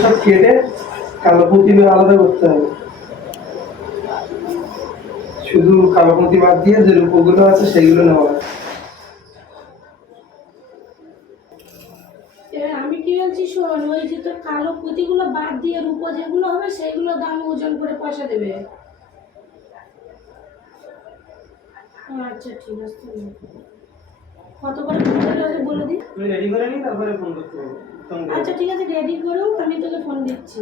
সব কেটে কালো পুঁতিগুলো আলাদা করতে হবে। শুধু কালো পুঁতি বাদ দিয়ে যে রূপগুলো আছে সেইগুলো নেওয়া হয়। আমি কি বলছি শোন, ওই যে তোর কালো পুঁতিগুলো বাদ দিয়ে রূপো যেগুলো হবে সেইগুলো দাম ওজন করে পয়সা দেবে। আচ্ছা ঠিক আছে, কত করে বলে দিই। তুই রেডি করে নি, তারপরে ফোন করতে হবে। আচ্ছা ঠিক আছে, রেডি করো, আমি তোকে ফোন দিচ্ছি।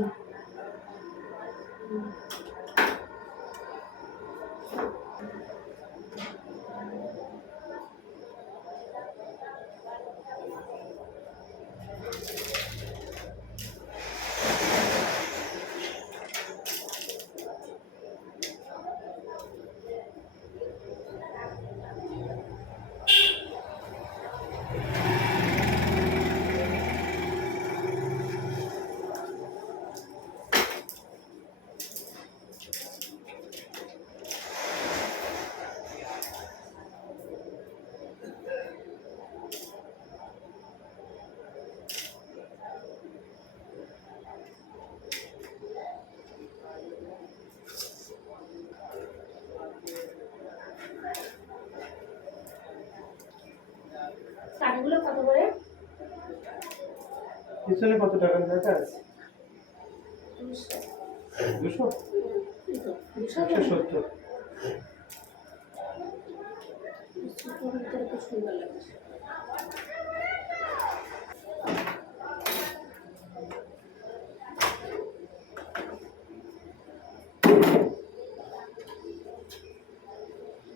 শাড়িগুলো কত করে? পিছনে কত টাকা লেখা আছে? 200 170। সুন্দর লাগছে।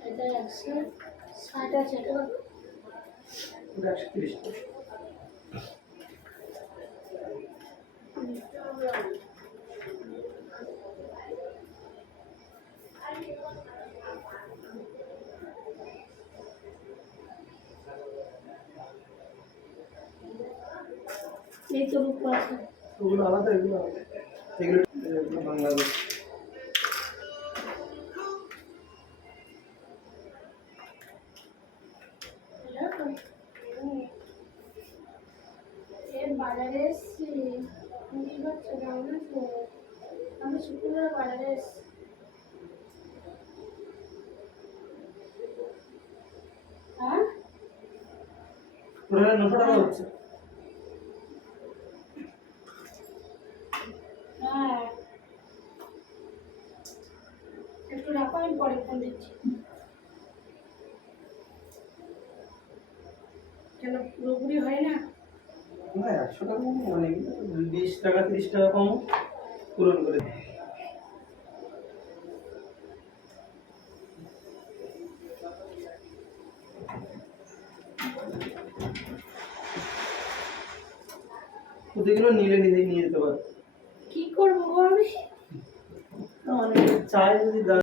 এটা 160 আছে, এটা 130 টাকা। এই তো রূপ আছে। ওগুলো আলাদা, এগুলো আলাদা। এগুলো বাংলাদেশ। বাজারে এসছি, কি হচ্ছে কেমন আছো? আমি শুক্রবার বাজারে এসছি। হ্যাঁ, ওটা 900 টাকা হচ্ছে। হ্যাঁ একটু রাখো, আমি পরে ফোন দিচ্ছি। কেন পুরোপুরি হয় না? না, 100 টাকা মানে 20 টাকা 30 টাকা কম পূরণ করে। ওদেরগুলো নিয়ে যেতে পারো। কি করবো আমি? মানে চাই যদি